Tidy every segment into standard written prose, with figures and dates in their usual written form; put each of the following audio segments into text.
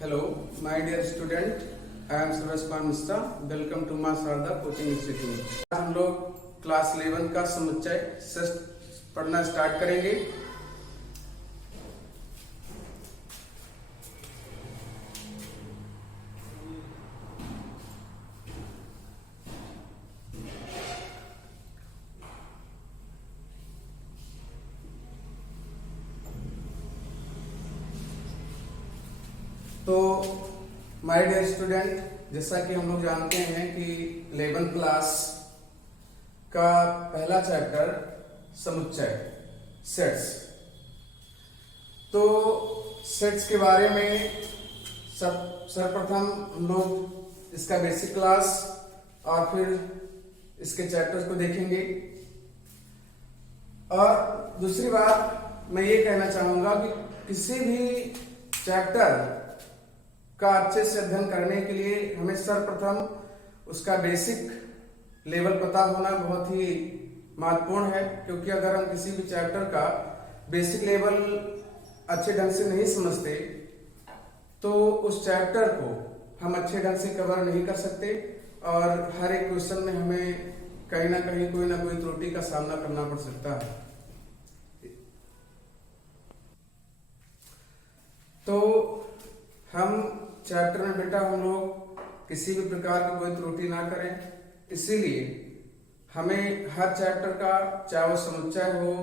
Hello, my dear student. I am Suraj Kumar Mishra. Welcome to मां Sharda coaching institute. आज हम लोग class 11 का समुच्चय पढ़ना स्टार्ट करेंगे। तो माय डियर स्टूडेंट, जैसा कि हम लोग जानते हैं कि 11th क्लास का पहला चैप्टर समुच्चय सेट्स। तो सेट्स के बारे में सर्वप्रथम हम लोग इसका बेसिक क्लास और फिर इसके चैप्टर्स को देखेंगे। और दूसरी बात मैं ये कहना चाहूंगा कि किसी भी चैप्टर का अच्छे से अध्ययन करने के लिए हमें सर्वप्रथम उसका बेसिक लेवल पता होना बहुत ही महत्वपूर्ण है, क्योंकि अगर हम किसी भी चैप्टर का बेसिक लेवल अच्छे ढंग से नहीं समझते तो उस चैप्टर को हम अच्छे ढंग से कवर नहीं कर सकते और हर एक क्वेश्चन में हमें कहीं ना कहीं कोई ना कोई त्रुटि का सामना करना पड़ सकता है। तो हम चैप्टर में बेटा हम लोग किसी भी प्रकार की कोई त्रुटि ना करें, इसीलिए हमें हर चैप्टर का, चाहे वो समुच्चय हो,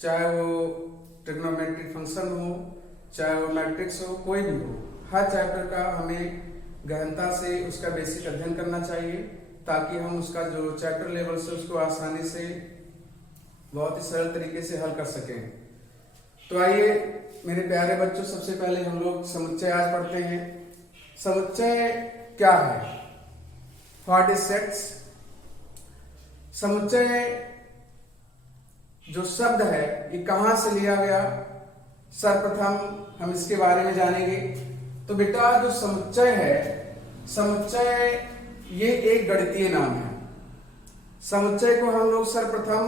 चाहे वो ट्रिग्नोमेट्रिक फंक्शन हो, चाहे वो मैट्रिक्स हो, कोई भी हो, हर चैप्टर का हमें गहनता से उसका बेसिक अध्ययन करना चाहिए, ताकि हम उसका जो चैप्टर लेवल से उसको आसानी से बहुत ही सरल तरीके से हल कर सकें। तो आइए मेरे प्यारे बच्चों, सबसे पहले हम लोग समुच्चय आज पढ़ते हैं। समुच्चय क्या है? What is sets? समुच्चय जो शब्द है ये कहां से लिया गया, सर्वप्रथम हम इसके बारे में जानेंगे। तो बेटा जो समुच्चय है, समुच्चय ये एक गणितीय नाम है। समुच्चय को हम लोग सर्वप्रथम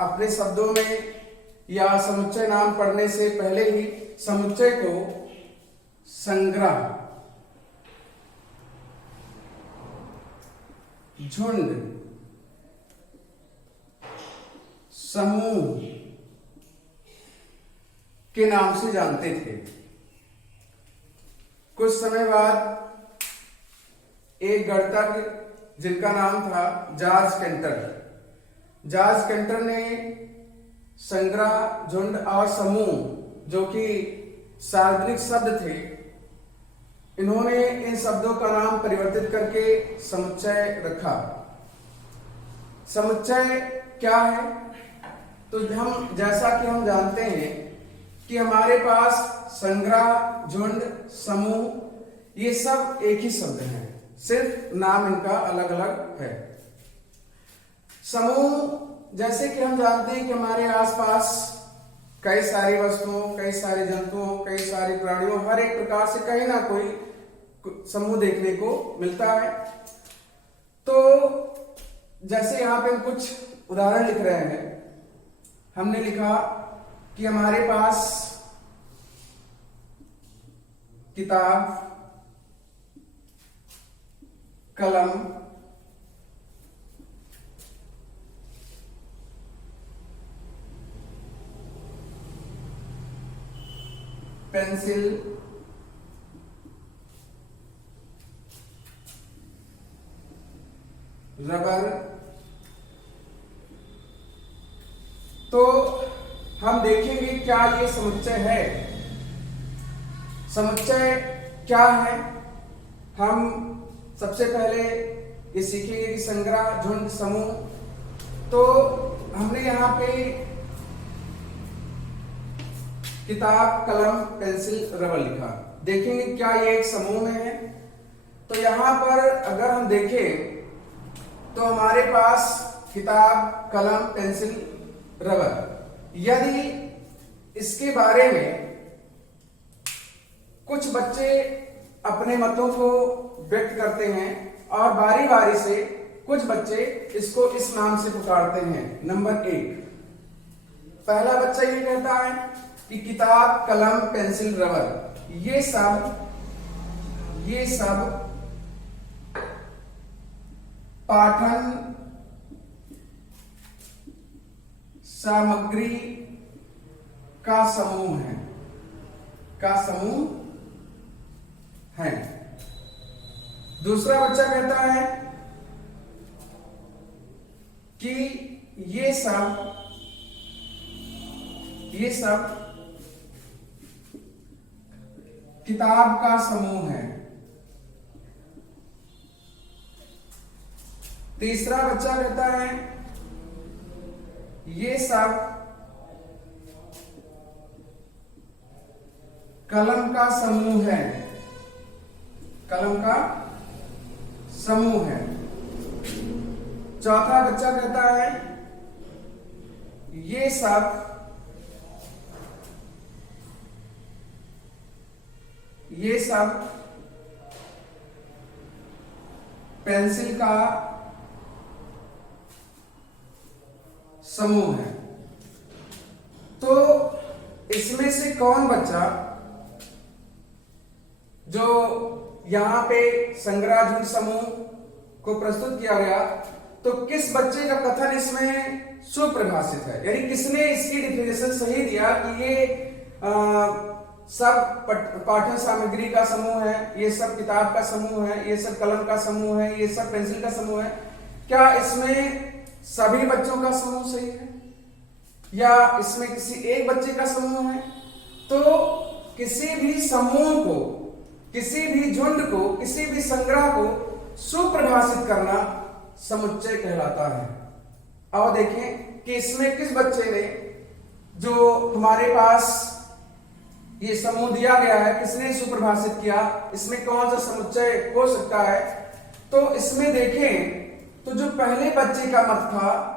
अपने शब्दों में या समुच्चय नाम पढ़ने से पहले ही समुच्चय को संग्रह, झुंड, समूह के नाम से जानते थे। कुछ समय बाद एक गणितज्ञ जिनका नाम था जॉर्ज कैंटर, जॉर्ज कैंटर ने संग्रह, झुंड और समूह जो कि सार्वजनिक शब्द थे, इन्होंने इन शब्दों का नाम परिवर्तित करके समुच्चय रखा। समुच्चय क्या है? तो हम जैसा कि हम जानते हैं कि हमारे पास संग्रह, झुंड, समूह ये सब एक ही शब्द हैं, सिर्फ नाम इनका अलग अलग है। समूह जैसे कि हम जानते हैं कि हमारे आसपास कई सारी वस्तुओं, कई सारे जंतुओं, कई सारे प्राणियों, हर एक प्रकार से कहीं ना कोई समूह देखने को मिलता है। तो जैसे यहाँ पे हम कुछ उदाहरण लिख रहे हैं, हमने लिखा कि हमारे पास किताब, कलम, पेंसिल, रबर। तो हम देखेंगे क्या ये समुच्चय है। समुच्चय क्या है? हम सबसे पहले ये सीखेंगे कि संग्रह, झुंड, समूह। तो हमने यहाँ पे किताब, कलम, पेंसिल, रबर लिखा। देखेंगे क्या ये एक समूह में है। तो यहां पर अगर हम देखें तो हमारे पास किताब, कलम, पेंसिल, रबर। यदि इसके बारे में कुछ बच्चे अपने मतों को व्यक्त करते हैं और बारी बारी से कुछ बच्चे इसको इस नाम से पुकारते हैं। नंबर 1, पहला बच्चा ये कहता है कि किताब, कलम, पेंसिल, रबर ये सब ये सब पाठन सामग्री का समूह है, दूसरा बच्चा कहता है कि ये सब किताब का समूह है। तीसरा बच्चा कहता है ये सब कलम का समूह है, चौथा बच्चा कहता है ये सब पेंसिल का समूह है। तो इसमें से कौन बच्चा जो यहां पे संग्रहजन समूह को प्रस्तुत किया गया, तो किस बच्चे का कथन इसमें सुप्रभाषित है, यानी किसने इसकी डिफिनेशन सही दिया कि ये सब पाठन सामग्री का समूह है, ये सब किताब का समूह है, ये सब कलम का समूह है, ये सब पेंसिल का समूह है। क्या इसमें सभी बच्चों का समूह सही है या इसमें किसी एक बच्चे का समूह है? तो किसी भी समूह को, किसी भी झुंड को, किसी भी संग्रह को सुप्रभाषित करना समुच्चय कहलाता है। अब देखें कि इसमें किस बच्चे ने, जो हमारे पास ये समूह दिया गया है, किसने सुप्रभाषित किया, इसमें कौन सा समुच्चय हो सकता है? तो इसमें देखें तो जो पहले बच्चे का मत था,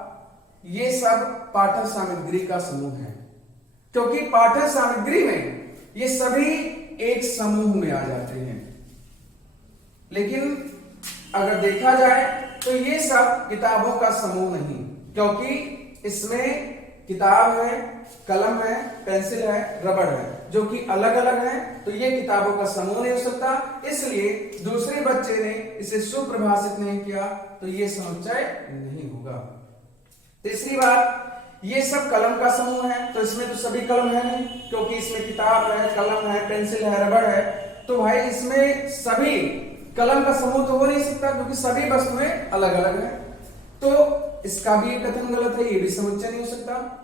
ये सब पाठन सामग्री का समूह है, क्योंकि पाठन सामग्री में ये सभी एक समूह में आ जाते हैं। लेकिन अगर देखा जाए तो ये सब किताबों का समूह नहीं, क्योंकि इसमें किताब है, कलम है, पेंसिल है, रबड़ है, जो कि अलग अलग है, तो ये किताबों का समूह नहीं हो सकता। इसलिए दूसरे बच्चे ने इसे सुप्रभाषित नहीं किया, तो ये समुच्चय नहीं होगा। तीसरी बात, ये सब कलम का समूह है, तो इसमें तो सभी कलम है नहीं, क्योंकि इसमें किताब है, कलम है, पेंसिल है, रबड़ है, तो भाई इसमें सभी कलम का समूह तो हो नहीं सकता, क्योंकि सभी वस्तुएं अलग अलग है, तो इसका भी कथन गलत है, ये भी समुच्चय नहीं हो सकता।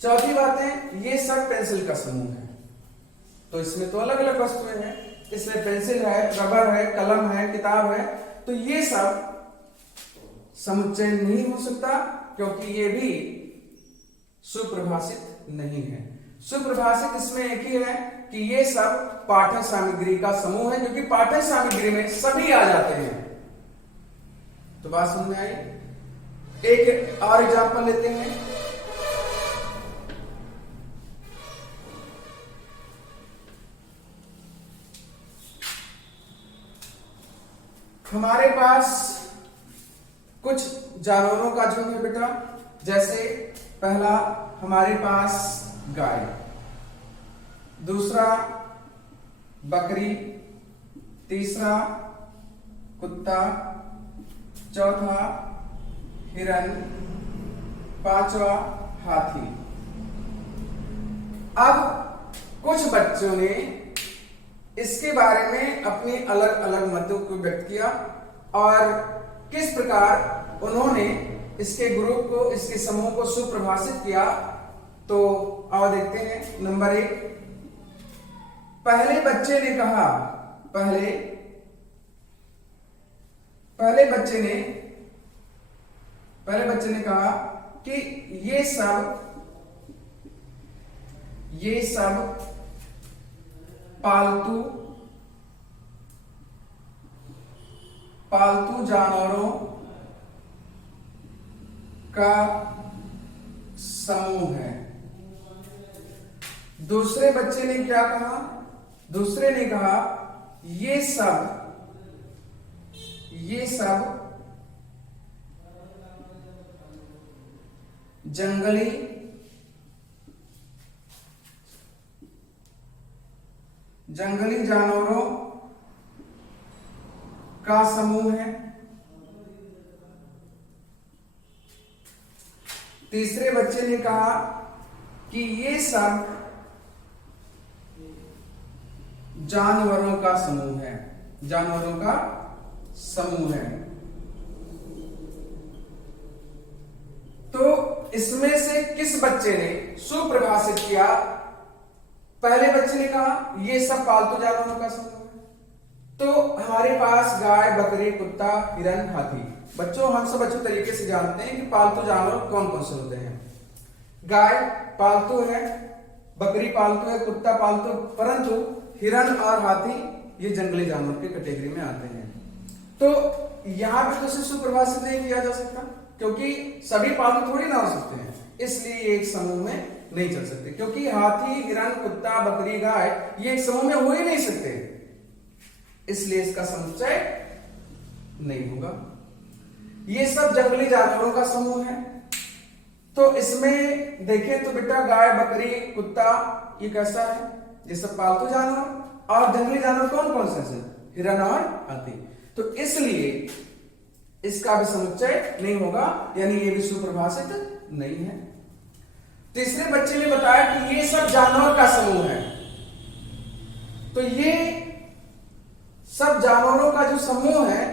चौथी बात है, ये सब पेंसिल का समूह है, तो इसमें तो अलग अलग वस्तुएं हैं, इसमें पेंसिल है, रबर है, कलम है, किताब है, तो ये सब समुच्चय नहीं हो सकता, क्योंकि ये भी सुप्रभाषित नहीं है। सुप्रभाषित इसमें एक ही है कि ये सब पाठन सामग्री का समूह है, क्योंकि पाठन सामग्री में सभी आ जाते हैं। तो बात समझ में आई? एक और एग्जांपल लेते हैं। हमारे पास कुछ जानवरों का झुंड है बेटा, जैसे पहला हमारे पास गाय, दूसरा बकरी, तीसरा कुत्ता, चौथा हिरन, पांचवा हाथी। अब कुछ बच्चों ने इसके बारे में अपनी अलग अलग मतों को व्यक्त किया और किस प्रकार उन्होंने इसके ग्रुप को, इसके समूह को सुप्रभाषित किया। तो आओ देखते हैं। नंबर 1, पहले बच्चे ने कहा, पहले बच्चे ने कहा कि ये सब पालतू जानवरों का समूह है। दूसरे बच्चे ने क्या कहा? दूसरे ने कहा ये सब जंगली जानवरों का समूह है। तीसरे बच्चे ने कहा कि ये सब जानवरों का समूह है, जानवरों का समूह है। तो इसमें से किस बच्चे ने सुपरिभाषित किया? पहले बच्चे ने कहा ये सब पालतू जानवरों का समूह है। तो हमारे पास गाय, बकरी, कुत्ता, हिरन, हाथी। बच्चों हम सब अच्छे तरीके से जानते हैं कि पालतू जानवर कौन कौन से होते हैं। गाय पालतू है, बकरी पालतू है, कुत्ता पालतू, परंतु हिरन और हाथी ये जंगली जानवर की कैटेगरी में आते हैं। तो यहां पे तो इसे सुपरिभाषित नहीं किया जा सकता, क्योंकि सभी पालतू थोड़ी ना हो सकते हैं, इसलिए ये एक समूह में नहीं चल सकते। क्योंकि हाथी, हिरन, कुत्ता, बकरी, गाय ये एक समूह में हो ही नहीं सकते, इसलिए इसका समुच्चय नहीं होगा। ये सब जंगली जानवरों का समूह है। तो इसमें देखें तो बेटा गाय, बकरी, कुत्ता ये कैसा है? ये सब पालतू जानवर। और जंगली जानवर कौन कौन से हैं? हिरन और हाथी। तो इसलिए इसका भी समुच्चय नहीं होगा, यानी ये भी सुपरिभाषित नहीं है। तीसरे बच्चे ने बताया कि ये सब जानवर का समूह है। तो ये सब जानवरों का जो समूह है,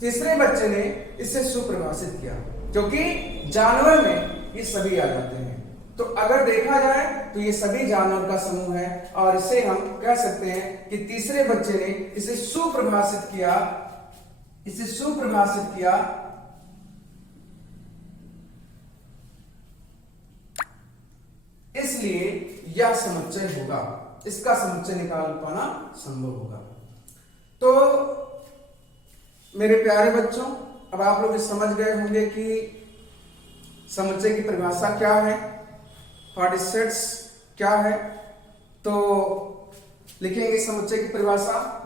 तीसरे बच्चे ने इसे सुपरिभाषित किया, क्योंकि जानवर में ये सभी आ जाते हैं। तो अगर देखा जाए तो ये सभी जानवर का समूह है, और इसे हम कह सकते हैं कि तीसरे बच्चे ने इसे सुपरिभाषित किया, इसे सुपरिभाषित किया इसलिए यह समुच्चय होगा, इसका समुच्चय निकाल पाना संभव होगा। तो मेरे प्यारे बच्चों, अब आप लोग समझ गए होंगे कि समुच्चय की परिभाषा क्या है, व्हाट सेट्स क्या है। तो लिखेंगे समुच्चय की परिभाषा।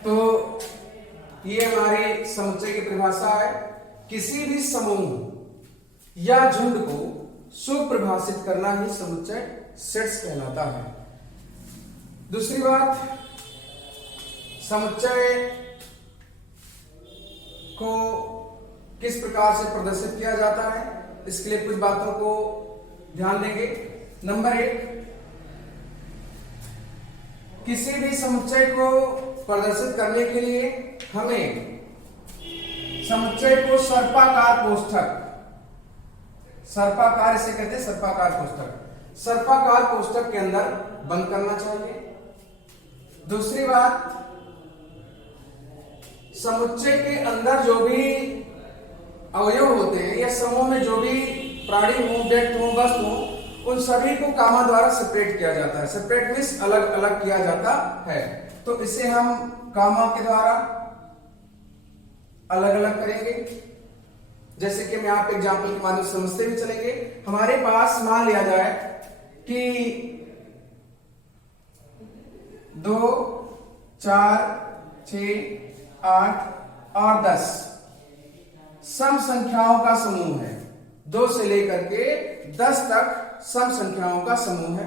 तो ये हमारी समुच्चय की परिभाषा है। किसी भी समूह या झुंड को सुपरिभाषित करना ही समुच्चय सेट्स कहलाता है। दूसरी बात, समुच्चय को किस प्रकार से प्रदर्शित किया जाता है, इसके लिए कुछ बातों को ध्यान देंगे। नंबर 1, किसी भी समुच्चय को प्रदर्शित करने के लिए हमें समुच्चय को सर्पाकार कोष्ठक, सर्पाकार इसे कहते हैं, सर्पाकार कोष्ठक, सर्पाकार कोष्ठक के अंदर बंद करना चाहिए। दूसरी बात, समुच्चय के अंदर जो भी अवयव होते हैं या समूह में जो भी प्राणी हो, व्यक्ति हो, वस्तु हो, उन सभी को कामा द्वारा सेपरेट किया जाता है। सेपरेट मीन्स अलग अलग किया जाता है। तो इसे हम कामा के द्वारा अलग अलग करेंगे। जैसे कि मैं आप एग्जाम्पल के माध्यम से समझते हुए चलेंगे। हमारे पास मान लिया जाए कि 2, 4, 6, 8 और 10 सम संख्याओं का समूह है। 2 से लेकर के 10 तक सम संख्याओं का समूह है।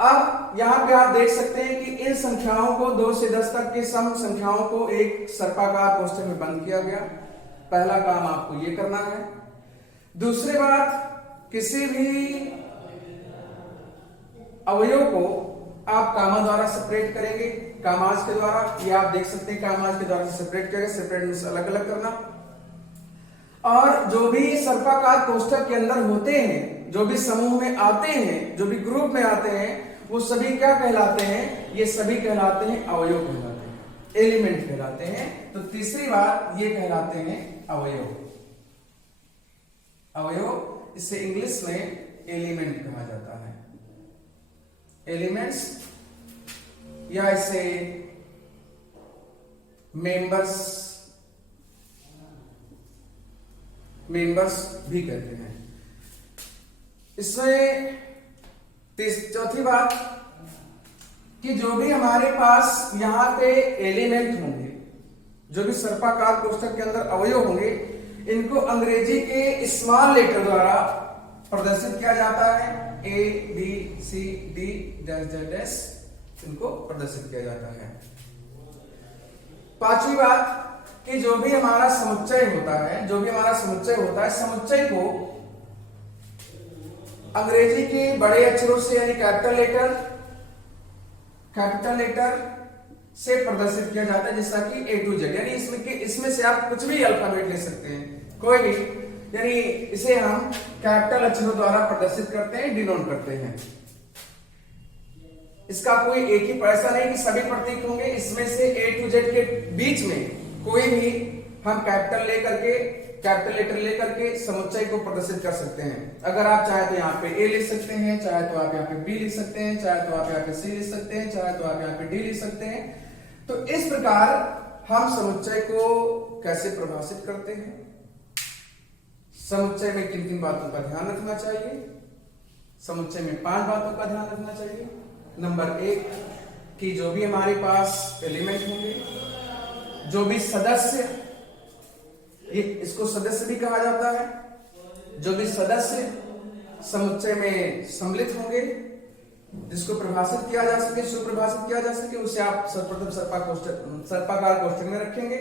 अब यहां पे आप देख सकते हैं कि इन संख्याओं को 2 से 10 तक के सम संख्याओं को एक सर्पाकार कोष्ठक में बंद किया गया। पहला काम आपको ये करना है। दूसरी बात, किसी भी अवयव को आप कामा द्वारा सेपरेट करेंगे, कामाज के द्वारा, ये आप देख सकते हैं कामाज के द्वारा सेपरेट करेंगे, सेपरेट मींस अलग अलग करना। और जो भी सर्पाकार कोष्ठक के अंदर होते हैं, जो भी समूह में आते हैं, जो भी ग्रुप में आते हैं, वो सभी क्या कहलाते हैं? ये सभी कहलाते हैं अवयव कहलाते हैं, एलिमेंट कहलाते हैं। तो तीसरी बात ये कहलाते हैं अवयव। अवयव इसे इंग्लिश में एलिमेंट कहा जाता है, एलिमेंट्स, या इसे मेंबर्स भी कहते हैं। इसमें चौथी बात कि जो भी हमारे पास यहां पे एलिमेंट होंगे, जो भी सर्पाकार कोष्ठक के अंदर अवयव होंगे, इनको अंग्रेजी के स्मॉल लेटर द्वारा प्रदर्शित किया जाता है। A, B, C, D, dash dash dash, इनको प्रदर्शित किया जाता है। पांचवी बात कि जो भी हमारा समुच्चय होता है, समुच्चय को अंग्रेजी के बड़े अक्षरों से यानी कैपिटल लेटर से प्रदर्शित किया जाता है, जैसा कि A to Z, यानी इसमें से आप कुछ भी अल्फाबेट ले सकते हैं, कोई भी, यानी इसे हम कैपिटल अक्षरों द्वारा प्रदर्शित करते हैं, डिनोट करते हैं। इसका कोई एक ही, ऐसा नहीं कि सभी प्रतीक होंगे, इसमें से A to Z के बीच में कोई भी हम कैपिटल लेटर लेकर के समुच्चय को प्रदर्शित कर सकते हैं। अगर आप चाहे तो यहाँ पे A लिख सकते हैं, चाहे तो आप यहाँ पे B लिख सकते हैं, चाहे तो आप यहाँ पे C लिख सकते हैं, चाहे तो आप यहाँ पे D लिख सकते हैं। तो इस प्रकार हम समुच्चय को कैसे परिभाषित करते हैं? समुच्चय में किन किन बातों का ध्यान रखना चाहिए? समुच्चय में 5 बातों का ध्यान रखना चाहिए। नंबर 1 कि जो भी हमारे पास एलिमेंट होंगे, जो भी सदस्य, ये इसको सदस्य भी कहा जाता है, जो भी सदस्य समुच्चय में सम्मिलित होंगे, जिसको प्रभाषित किया जा सके, सुप्रभाषित किया जा सके, उसे आप सर्वप्रथम सर्पाकार कोष्ठक में रखेंगे।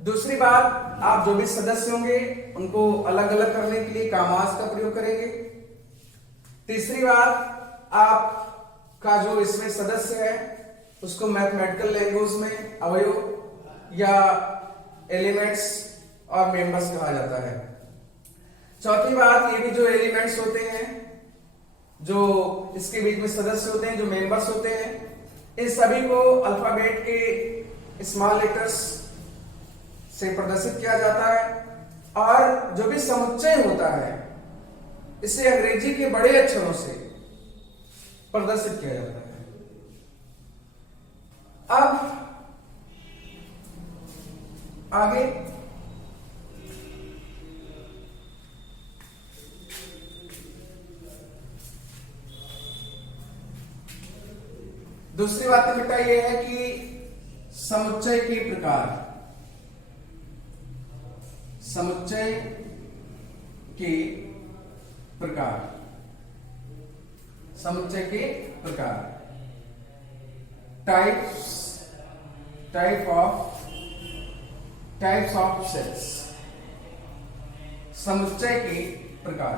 दूसरी बात, आप जो भी सदस्य होंगे उनको अलग अलग करने के लिए कामास का प्रयोग करेंगे। तीसरी बात, आपका जो इसमें सदस्य है उसको मैथमेटिकल लैंग्वेज में अवयव या एलिमेंट्स और मेंबर्स कहा जाता है। चौथी बात, ये भी जो एलिमेंट्स होते हैं, जो इसके बीच में सदस्य होते हैं, जो मेंबर्स होते हैं, इन सभी को अल्फाबेट के स्मॉल लेटर्स से प्रदर्शित किया जाता है। और जो भी समुच्चय होता है इसे अंग्रेजी के बड़े अक्षरों से प्रदर्शित किया जाता है। अब आगे दूसरी बात बेटा यह है कि समुच्चय के प्रकार, समुच्चय के प्रकार, समुच्चय के प्रकार, टाइप्स ऑफ सेट्स, समुच्चय के प्रकार।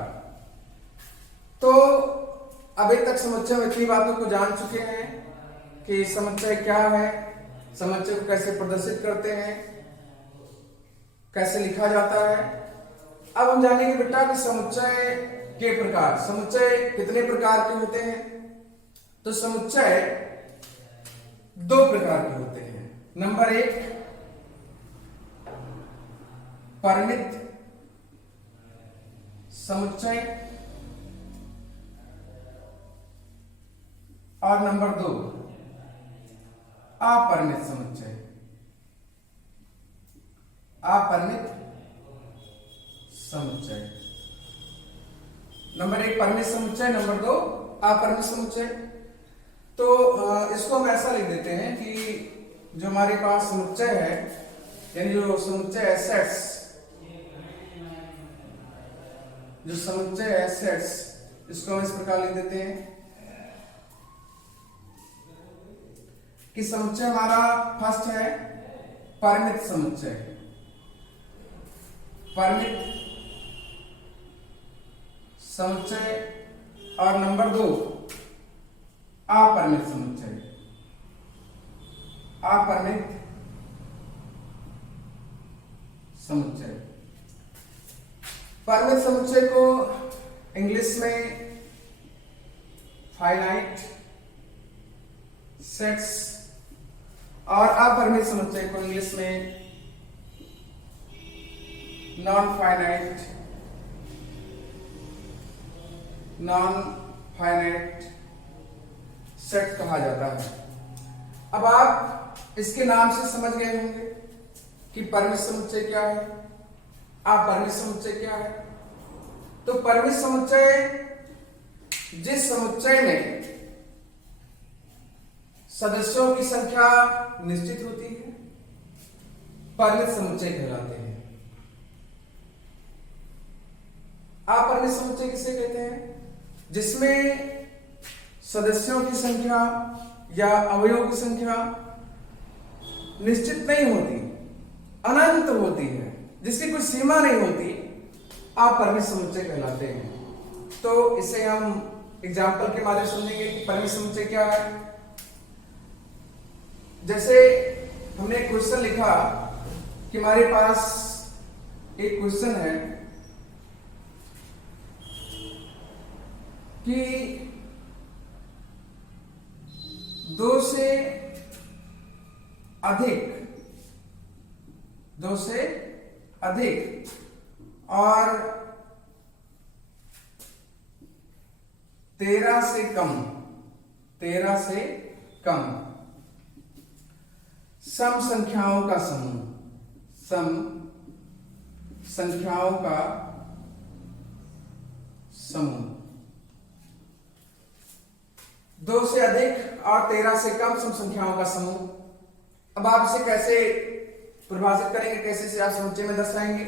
तो अभी तक समुच्चय में इतनी बातों को जान चुके हैं कि समुच्चय क्या है, समुच्चय को कैसे प्रदर्शित करते हैं, कैसे लिखा जाता है। अब हम जानेंगे बेटा कि समुच्चय के प्रकार, समुच्चय कितने प्रकार के होते हैं। तो समुच्चय 2 प्रकार के होते हैं। नंबर 1 परिमित समुच्चय और नंबर 2 अपरिमित समुच्चय। अपरिमित समुच्चय, नंबर 1 परिमित समुच्चय, नंबर 2 अपरिमित समुच्चय। तो इसको हम ऐसा लिख देते हैं कि जो हमारे पास समुच्चय है, यानी जो समुच्चय है सेट्स, जो समुच्चय है सेट्स, इसको हम इस प्रकार लिख देते हैं कि समुच्चय हमारा फर्स्ट है परिमित समुच्चय। परिमित समुच्चय, और नंबर 2 अपरिमित समुच्चय। अपरिमित समुच्चय। परिमित समुच्चय को इंग्लिश में फाइनाइट सेट्स और अपरिमित समुच्चय को इंग्लिश में नॉन फाइनाइट सेट कहा जाता है। अब आप इसके नाम से समझ गए होंगे कि परिमित समुच्चय क्या है, अपरिमित समुच्चय क्या है। तो परिमित समुच्चय जिस समुच्चय में सदस्यों की संख्या निश्चित होती है, परिमित समुच्चय कहलाते हैं। अपरिमित समुच्चय किसे कहते हैं? जिसमें सदस्यों की संख्या या अवयवों की संख्या निश्चित नहीं होती, अनंत होती है, जिसकी कोई सीमा नहीं होती, अपरिमित समुच्चय कहलाते हैं। तो इसे हम एग्जाम्पल के माध्यम से समझेंगे कि परिमित समुच्चय क्या है। जैसे हमने एक क्वेश्चन लिखा कि हमारे पास एक क्वेश्चन है कि 2 से अधिक और 13 से कम सम संख्याओं का समूह 2 से अधिक और 13 से कम सम संख्याओं का समूह। अब आप इसे कैसे परिभाषित करेंगे, कैसे से आप समुच्चय में दर्शाएंगे?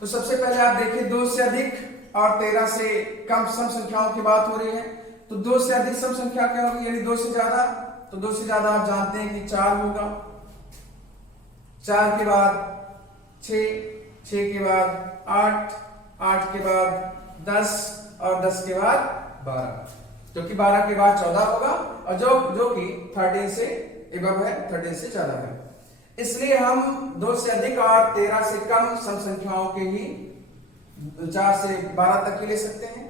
तो सबसे पहले आप देखिए 2 से अधिक और 13 से कम सम संख्याओं की बात हो रही है। तो 2 से अधिक सम संख्या क्या होगी, यानी 2 से ज्यादा। तो 2 से ज्यादा आप जानते हैं कि 4 होगा, 4 के बाद 6, 6 के बाद 8, 8 के बाद 10 और 10 के बाद 12, जो कि 12 के बाद 14 होगा, और जो कि 13 से एबव है, 13 से ज्यादा है। इसलिए हम 2 से अधिक और 13 से कम सम संख्याओं के ही 4 से 12 तक ही ले सकते हैं।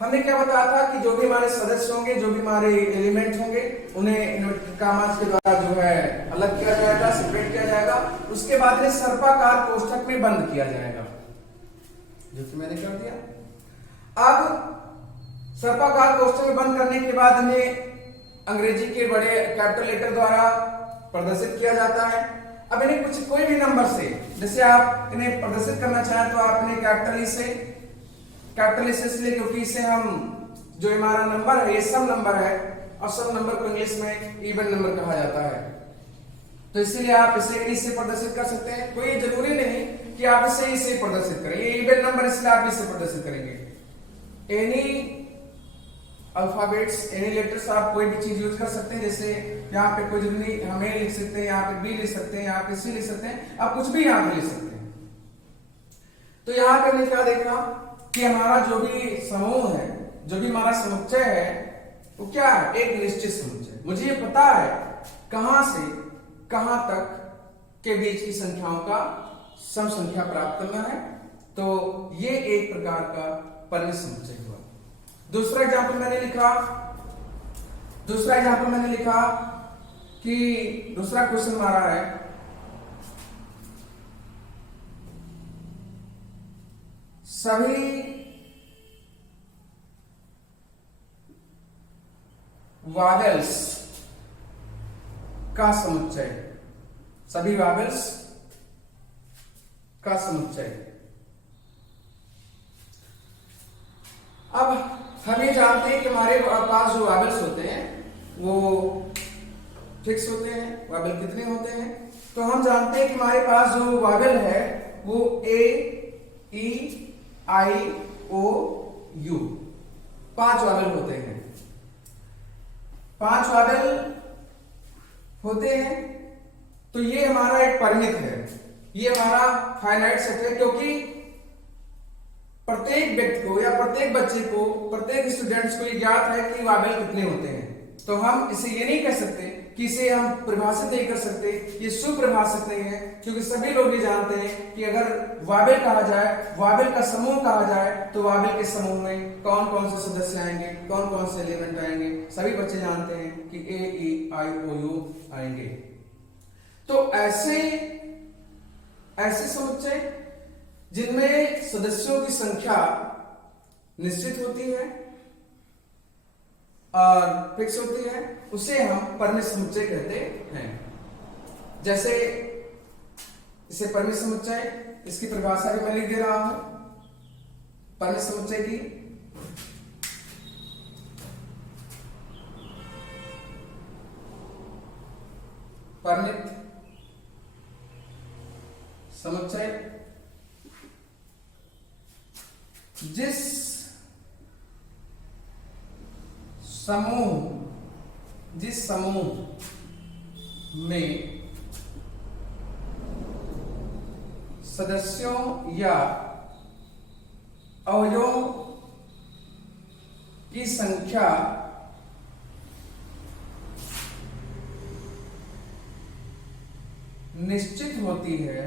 हमने क्या बताया था कि जो भी हमारे सदस्य होंगे, जो भी हमारे एलिमेंट होंगे, उन्हें इन्वर्टेड कॉमास के द्वारा जो है अलग किया जाएगा, सेपरेट किया जाएगा। उसके बाद इन्हें सर्पाकार कोष्ठक में बंद किया जाएगा, जो कि मैंने कर दिया। अब सर्पाकार कोष्ठक में बंद करने के बाद इन्हें अंग्रेजी के बड़े कैपिटल लेटर द्वारा प्रदर्शित किया जाता है। अब इन्हें कोई भी नंबर से, जैसे आप इन्हें प्रदर्शित करना चाहें तो आप इन्हें कैपिटल ई से इसलिए क्योंकि इसे हम जो हमारा नंबर है ये सम नंबर है, और सम नंबर को इंग्लिश में इवन नंबर कहा जाता है। तो इसलिए आप इसे इससे प्रदर्शित कर सकते हैं। कोई जरूरी नहीं कि आप इसे इससे प्रदर्शित करें, ये इवन नंबर इसलिए आप इससे प्रदर्शित करेंगे। एनी अल्फाबेट्स, एनी लेटर्स, आप कोई भी चीज यूज कर सकते हैं। जैसे यहाँ पे कोई जरूरी हमें लिख सकते हैं, यहाँ पे बी लिख सकते हैं, यहाँ पे सी लिख सकते हैं, आप कुछ भी यहाँ पे लिख सकते हैं। तो यहाँ पे हमने क्या देखा कि हमारा जो भी समूह है, जो भी हमारा समुच्चय है, वो क्या है? एक निश्चित समुच्चय। मुझे ये पता है कहां से कहां तक के बीच की संख्याओं का सम संख्या प्राप्त करना है। तो ये एक प्रकार का परिमित समुच्चय हुआ। दूसरा एग्जाम्पल मैंने लिखा कि दूसरा क्वेश्चन हमारा है सभी वावेल्स का समुच्चय, सभी वावेल्स का समुच्चय। अब हम ये जानते हैं कि हमारे पास जो वावेल्स होते हैं वो फिक्स होते हैं। वावेल कितने होते हैं? तो हम जानते हैं कि हमारे पास जो वावेल है वो ए, ई, आई, ओ, यू 5 वावेल होते हैं। 5 वावेल होते हैं। तो ये हमारा एक परिमित है, ये हमारा फाइनाइट सेट है, क्योंकि प्रत्येक व्यक्ति को या प्रत्येक बच्चे को, प्रत्येक स्टूडेंट्स को ये ज्ञात है कि वावेल कितने होते हैं। तो हम इसे ये नहीं कह सकते कि इसे हम परिभाषित नहीं कर सकते, ये सुपरिभाषित नहीं है, क्योंकि सभी लोग ये जानते हैं कि अगर वावेल कहा जाए, वावेल का समूह कहा जाए, तो वावेल के समूह में कौन कौन से सदस्य आएंगे, कौन कौन से एलिमेंट आएंगे, सभी बच्चे जानते हैं कि ए ई आई ओ यू आएंगे। तो ऐसे समुच्चय जिनमें सदस्यों की संख्या निश्चित होती है और फिक्स होती है, उसे हम परिमित समुच्चय कहते हैं। जैसे इसे परिमित समुच्चय, इसकी परिभाषा भी मैं लिख दे रहा हूं। परिमित समुच्चय की परिमित समुच्चय जिस समूह में सदस्यों या अवयवों की संख्या निश्चित होती है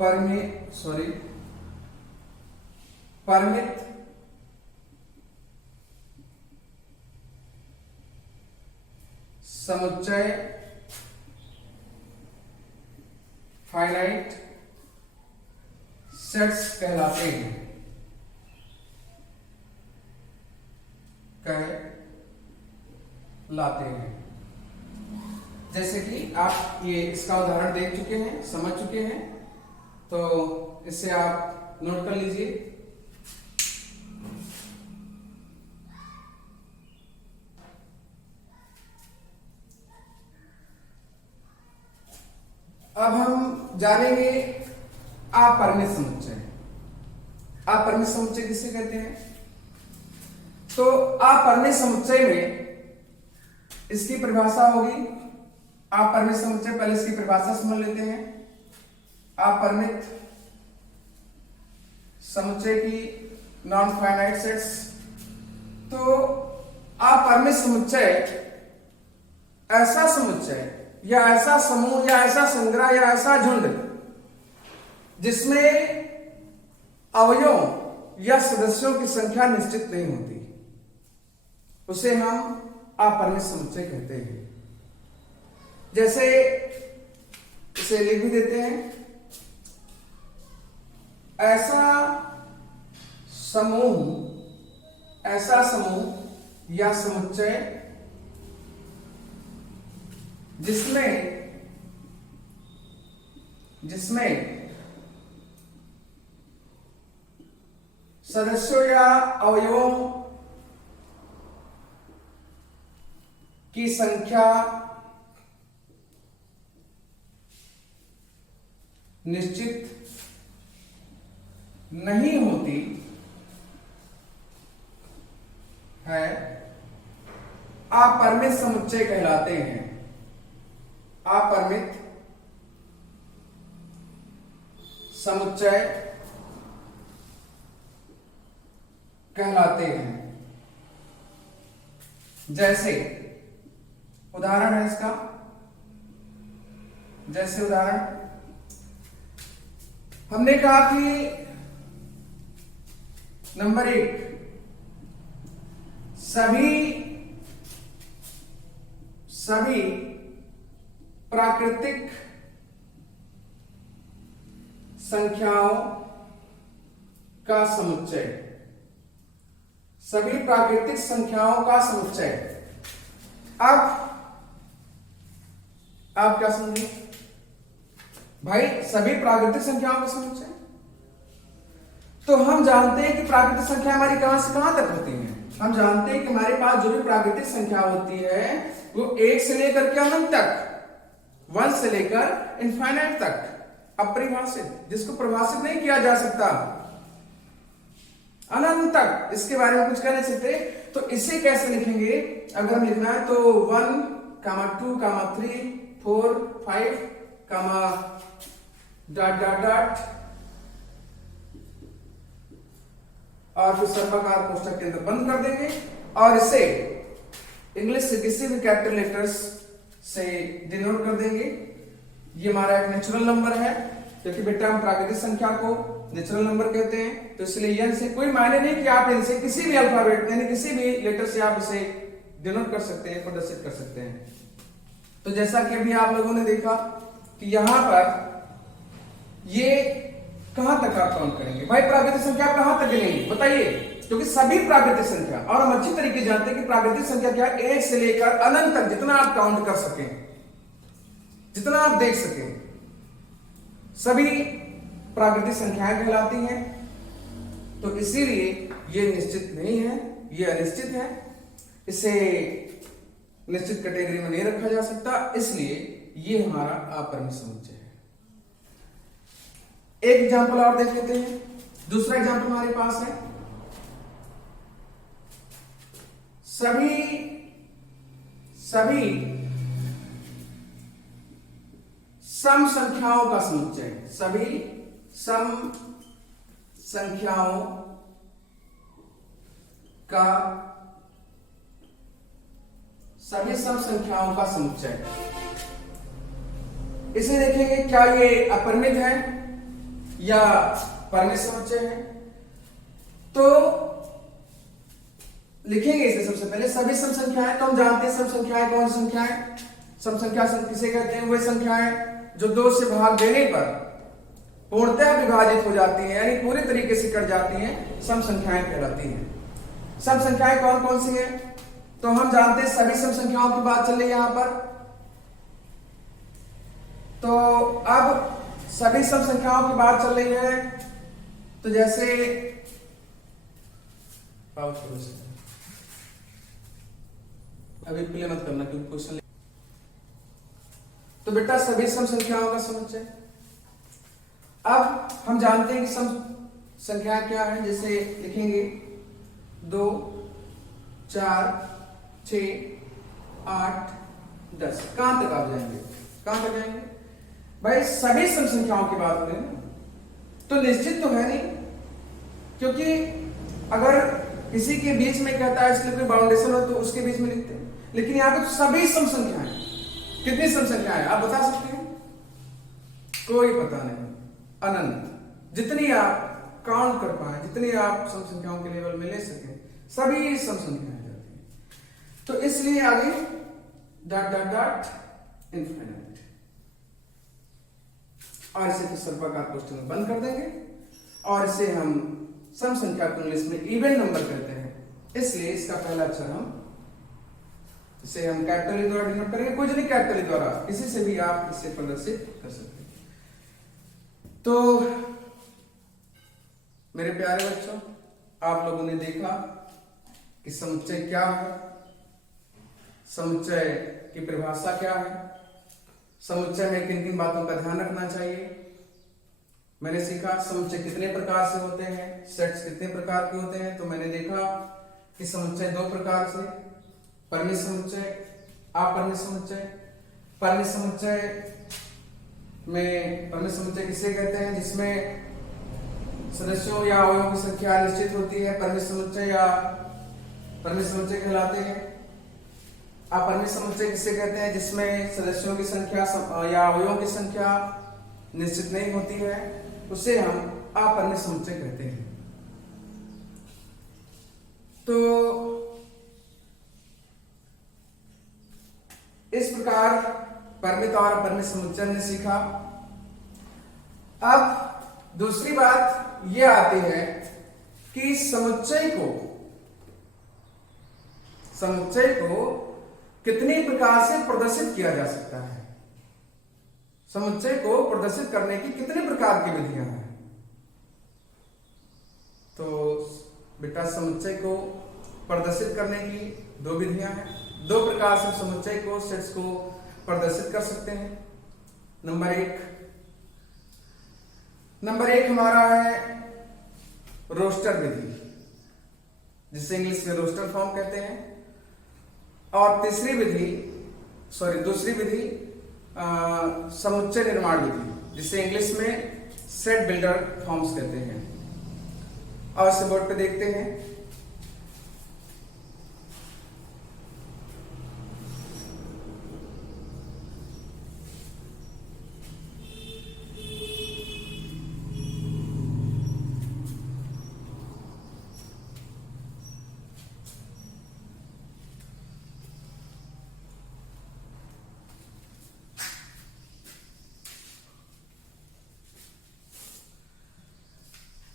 परिमित समुच्चय फाइनाइट सेट्स कहलाते हैं। जैसे कि आप ये इसका उदाहरण देख चुके हैं, समझ चुके हैं, तो इससे आप नोट कर लीजिए। अब हम जानेंगे अपरिमित समुच्चय। अपरिमित समुच्चय किसे कहते हैं? तो अपरिमित समुच्चय में इसकी परिभाषा होगी। अपरिमित समुच्चय, पहले इसकी परिभाषा समझ लेते हैं। अपरिमित समुच्चय की नॉन फाइनाइट सेट्स। तो अपरिमित समुच्चय ऐसा समुच्चय या ऐसा समूह या ऐसा संग्रह या ऐसा झुंड जिसमें अवयवों या सदस्यों की संख्या निश्चित नहीं होती, उसे हम अपरिमित समुच्चय कहते हैं। जैसे इसे लिख भी देते हैं, ऐसा समूह या समुच्चय जिसमें सदस्यों या अवयवों की संख्या निश्चित नहीं होती है, अपरिमित समुच्चय कहलाते हैं। अपरिमित समुच्चय कहलाते हैं। जैसे उदाहरण है इसका, जैसे उदाहरण हमने कहा कि नंबर 1, सभी प्राकृतिक संख्याओं का समुच्चय। सभी प्राकृतिक संख्याओं का समुच्चय। अब आप क्या समझे भाई? सभी प्राकृतिक संख्याओं का समुच्चय, तो हम जानते हैं कि प्राकृतिक संख्या हमारी कहां से कहां तक होती है। हम जानते हैं कि हमारे पास जो भी प्राकृतिक संख्या होती है वो 1 से लेकर के अनंत तक, 1 से लेकर इनफाइनाइट तक अपरिभाषित, जिसको परिभाषित नहीं किया जा सकता, अनंत तक, इसके बारे में कुछ कह नहीं सकते। तो इसे कैसे लिखेंगे? अगर हम लिखना है तो 1, 2, 3, 4 5 कमा डॉट डॉट डॉट और फिर सर्वकार कोष्ठक के अंदर बंद कर देंगे और इसे इंग्लिश से किसी भी कैपिटल लेटर्स से डिनोट कर देंगे। ये हमारा एक नेचुरल नंबर है, क्योंकि बेटा हम प्राकृतिक संख्या को नेचुरल नंबर कहते हैं, तो इसलिए यह से कोई मायने नहीं कि आप इनसे किसी भी अल्फाबेट यानी किसी भी लेटर से आप इसे डिनोट कर सकते हैं, प्रदर्शित कर सकते हैं। तो जैसा कि अभी आप लोगों ने देखा कि यहां पर ये कहां तक आप काउंट करेंगे, भाई प्राकृतिक संख्या कहां तक गिनेंगे बताइए, क्योंकि सभी प्राकृतिक संख्या और हम अच्छी तरीके जानते हैं कि प्राकृतिक संख्या क्या है, 1 से लेकर अनंत तक जितना आप काउंट कर सकें, जितना आप देख सकें, सभी प्राकृतिक संख्याएं कहलाती हैं। तो इसीलिए ये निश्चित नहीं है, ये अनिश्चित है, इसे निश्चित कैटेगरी में नहीं रखा जा सकता, इसलिए ये हमारा अपरिमेय समुच्चय है। एक एग्जांपल और देख लेते हैं। दूसरा एग्जांपल हमारे पास है सभी सम संख्याओं का समुच्चय, सभी सम संख्याओं का समुच्चय। इसे देखेंगे क्या ये अपरिमित है या परिमित समुच्चय है। तो लिखेंगे इसे सबसे पहले सभी सम संख्याएं। तो हम जानते हैं सम संख्याएं कौन संख्याएं, सम संख्या किसे कहते हैं, वही संख्याएं जो 2 से भाग देने पर पूर्णतः विभाजित हो जाती हैं, यानी पूरी तरीके से कट जाती हैं, सम संख्याएं कहलाती हैं। सम संख्याएं कौन कौन सी हैं, तो हम जानते हैं सभी सम संख्याओं की बात चल रही है यहां पर। तो अब सभी सम संख्याओं की बात चल रही है, तो जैसे अभी प्ले मत करना क्योंकि क्वेश्चन। तो बेटा सभी सम संख्याओं का समुच्चय। अब हम जानते हैं कि सम संख्या क्या है, जैसे लिखेंगे 2 4 6 8 10। कहां तक आप जाएंगे, कहां तक जाएंगे भाई, सभी सम संख्याओं की बात हो रही है ना, तो निश्चित तो है नहीं, क्योंकि अगर किसी के बीच में कहता है इसलिए कोई बाउंडेशन हो तो उसके बीच में लिखते हैं, लेकिन यहां पे सभी सम संख्याएं, कितनी सम संख्याएं आप बता सकते हैं, कोई पता नहीं, अनंत, जितनी आप काउंट कर पाए, जितनी आप सम संख्याओं के लेवल में ले सके, सभी सम संख्याएं जाती हैं। तो इसलिए आगे डॉट डॉट डॉट इनफाइनाइट, और इसे फिर सर्वकार कोष्ठक में बंद कर देंगे, और इसे हम सम संख्या को इंग्लिश में इवन नंबर कहते हैं, इसलिए इसका पहला अक्षर हम इसे हम कैपिटल ई द्वारा डिनोट करेंगे, कुछ नहीं कैपिटल ई द्वारा, किसी से भी आप इसे प्रदर्शित कर सकते हैं। तो मेरे प्यारे बच्चों, आप लोगों ने देखा कि समुच्चय क्या है, समुच्चय की परिभाषा क्या है, समुच्चय में किन किन बातों का ध्यान रखना चाहिए। मैंने सीखा समुच्चय कितने प्रकार से होते हैं, सेट्स कितने प्रकार के होते हैं। तो मैंने देखा कि समुच्चय 2 प्रकार से, परिमित समुच्चय, अपरिमित समुच्चय। परिमित समुच्चय में, परिमित समुच्चय किसे कहते हैं, जिसमें सदस्यों या अवयवों की संख्या निश्चित होती है, परिमित समुच्चय या परिमित समुच्चय कहलाते हैं। अपरिमित समुच्चय किसे कहते हैं, जिसमें सदस्यों की संख्या या अवयवों की संख्या निश्चित नहीं होती है, उसे हम अपरिमित समुच्चय कहते हैं। तो इस प्रकार परिमित और अपरिमित समुच्चय ने सीखा। अब दूसरी बात यह आती है कि समुच्चय को कितने प्रकार से प्रदर्शित किया जा सकता है, समुच्चय को प्रदर्शित करने की कितने प्रकार की विधियां हैं। तो बेटा समुच्चय को प्रदर्शित करने की 2 विधियां हैं, 2 प्रकार से समुच्चय को, सेट्स को प्रदर्शित कर सकते हैं। नंबर एक हमारा है रोस्टर विधि, जिसे इंग्लिश में रोस्टर फॉर्म कहते हैं। और दूसरी विधि समुच्चय निर्माण विधि, जिसे इंग्लिश में सेट बिल्डर फॉर्म्स कहते हैं। और इसे बोर्ड पे देखते हैं।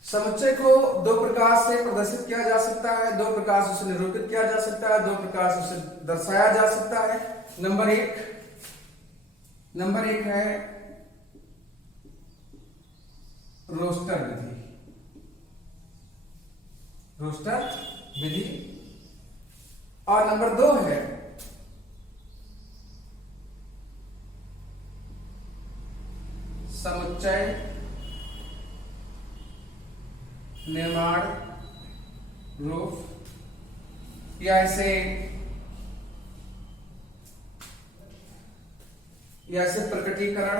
समुच्चय को दो प्रकार से प्रदर्शित किया जा सकता है, दो प्रकार से उसे निरूपित किया जा सकता है, दो प्रकार से उसे दर्शाया जा सकता है। नंबर एक है रोस्टर विधि, और नंबर 2 है समुच्चय निर्माण रूप, या इसे प्रकटीकरण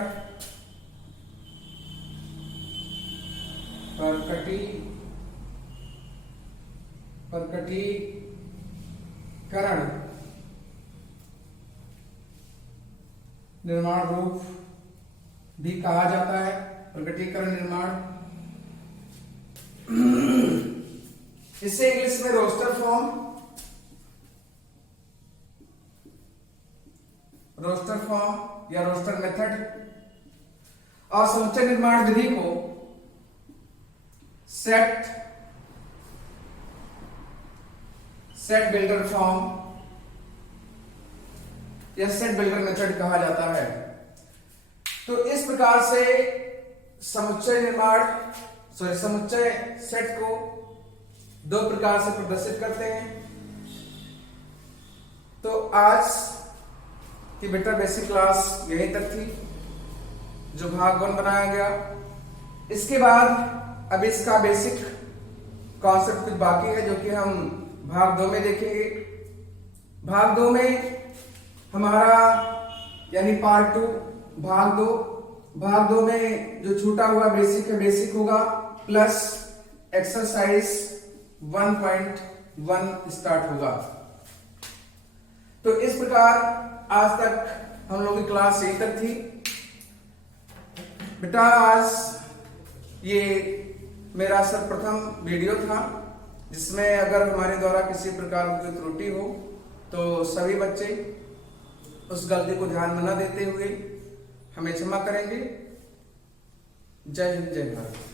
निर्माण रूप भी कहा जाता है। प्रकटीकरण निर्माण, इसे इंग्लिश में रोस्टर फॉर्म या रोस्टर मेथड, और समुच्चय निर्माण विधि को सेट बिल्डर फॉर्म या सेट बिल्डर मेथड कहा जाता है। तो इस प्रकार से समुच्चय सेट को दो प्रकार से प्रदर्शित करते हैं। तो आज की बेटा बेसिक क्लास यहीं तक थी, जो भाग 1 बनाया गया। इसके बाद अब इसका बेसिक कॉन्सेप्ट कुछ बाकी है, जो कि हम भाग 2 में देखेंगे। भाग 2 में हमारा यानी पार्ट 2 भाग 2 में जो छूटा हुआ बेसिक है, बेसिक होगा प्लस एक्सरसाइज 1.1 स्टार्ट होगा। तो इस प्रकार आज तक हम लोगों की क्लास यहीं तक थी। बेटा आज ये मेरा सर्वप्रथम वीडियो था, जिसमें अगर हमारे द्वारा किसी प्रकार की कोई त्रुटि हो तो सभी बच्चे उस गलती को ध्यान में न देते हुए हमें क्षमा करेंगे। जय हिंद, जय भारत।